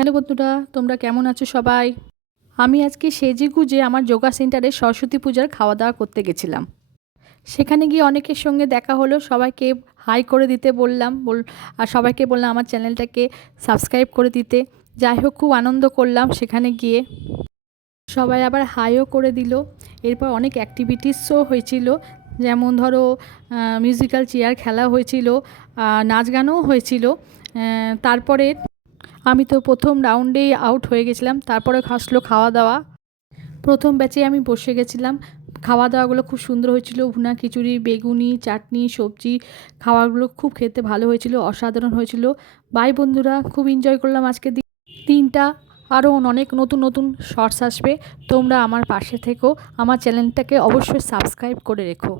Hello বন্ধুরা, তোমরা কেমন আছো সবাই? আমি আজকে সেজেগুজে আমার যোগা সেন্টারে সরস্বতী পূজার খাওয়া দাওয়া করতে গেছিলাম। সেখানে গিয়ে অনেকের সঙ্গে দেখা হলো, সবাইকে হাই করে দিতে বললাম আর সবাইকে বললাম আমার চ্যানেলটাকে সাবস্ক্রাইব করে দিতে। যাই হোক, খুব আনন্দ করলাম সেখানে গিয়ে। সবাই আবার হাইও করে দিল। এরপর অনেক অ্যাক্টিভিটিসও হয়েছিল, যেমন ধরো মিউজিক্যাল চেয়ার খেলা হয়েছিল, নাচ গানও হয়েছিল। তারপরে আমি তো প্রথম রাউন্ডেই আউট হয়ে গেছিলাম। তারপরে আসলো খাওয়া দাওয়া। প্রথম ব্যাচে আমি বসে গেছিলাম। খাওয়া দাওয়াগুলো খুব সুন্দর হয়েছিল, ভুনা খিচুড়ি, বেগুনি, চাটনি, সবজি। খাবারগুলো খুব খেতে ভালো হয়েছিল, অসাধারণ হয়েছিল। বাই বন্ধুরা, খুব এনজয় করলাম আজকের দিনটা। আরও অনেক নতুন নতুন শর্টস আসবে, তোমরা আমার পাশে থেকো, আমার চ্যানেলটাকে অবশ্যই সাবস্ক্রাইব করে রেখো।